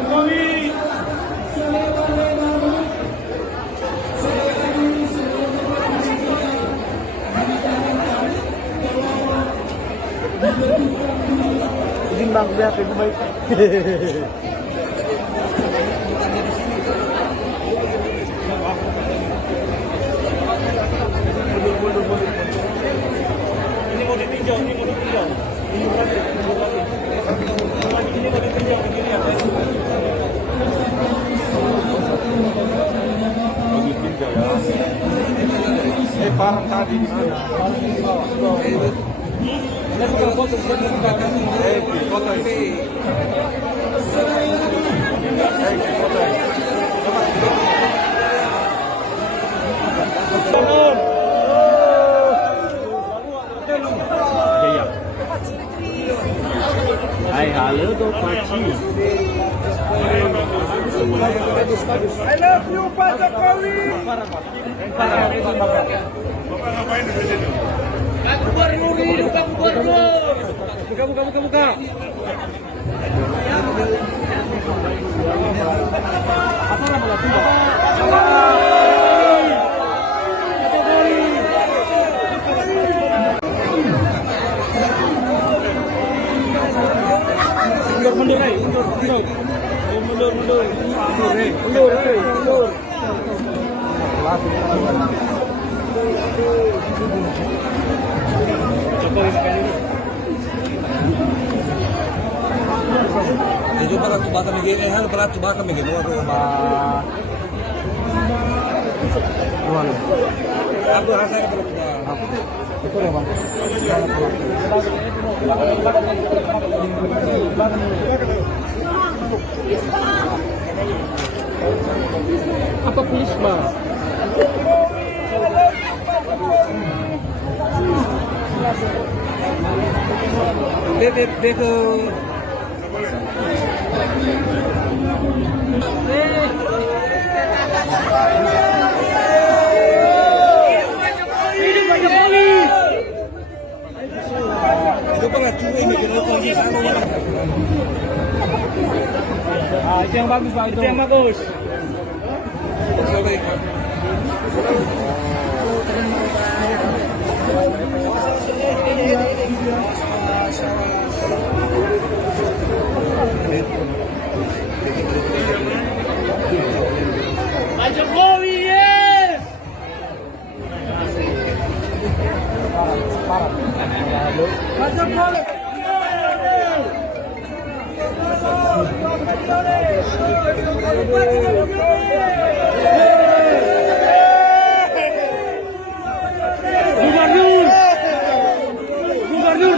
Jokowi. Timbang biar lebih baik. Ini mau ditinjau, ini mau ditinjau. Ini mau ditinjau begini apa ini? Mau ditinjau ya. Barang tadi di mana? Barang di bawah. Ini bukan foto, foto ini. Hai, halo Dok Paci. I love you Pak Jokowi. Bapak ngapain di sini? Pak Gubernur ini, Pak Gubernur. Buka. Mundur. Itu para coba kami gini, para coba kami gini, aku rasa itu ya bang. Apa Prisma? Dia ke Itu yang bagus Pak, itu yang bagus. Pak Jokowi, yes. Pak Jokowi. Gubernur Bupati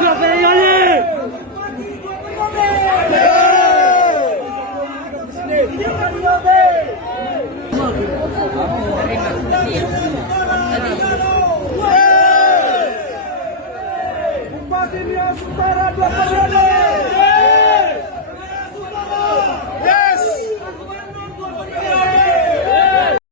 Utara 2 periode.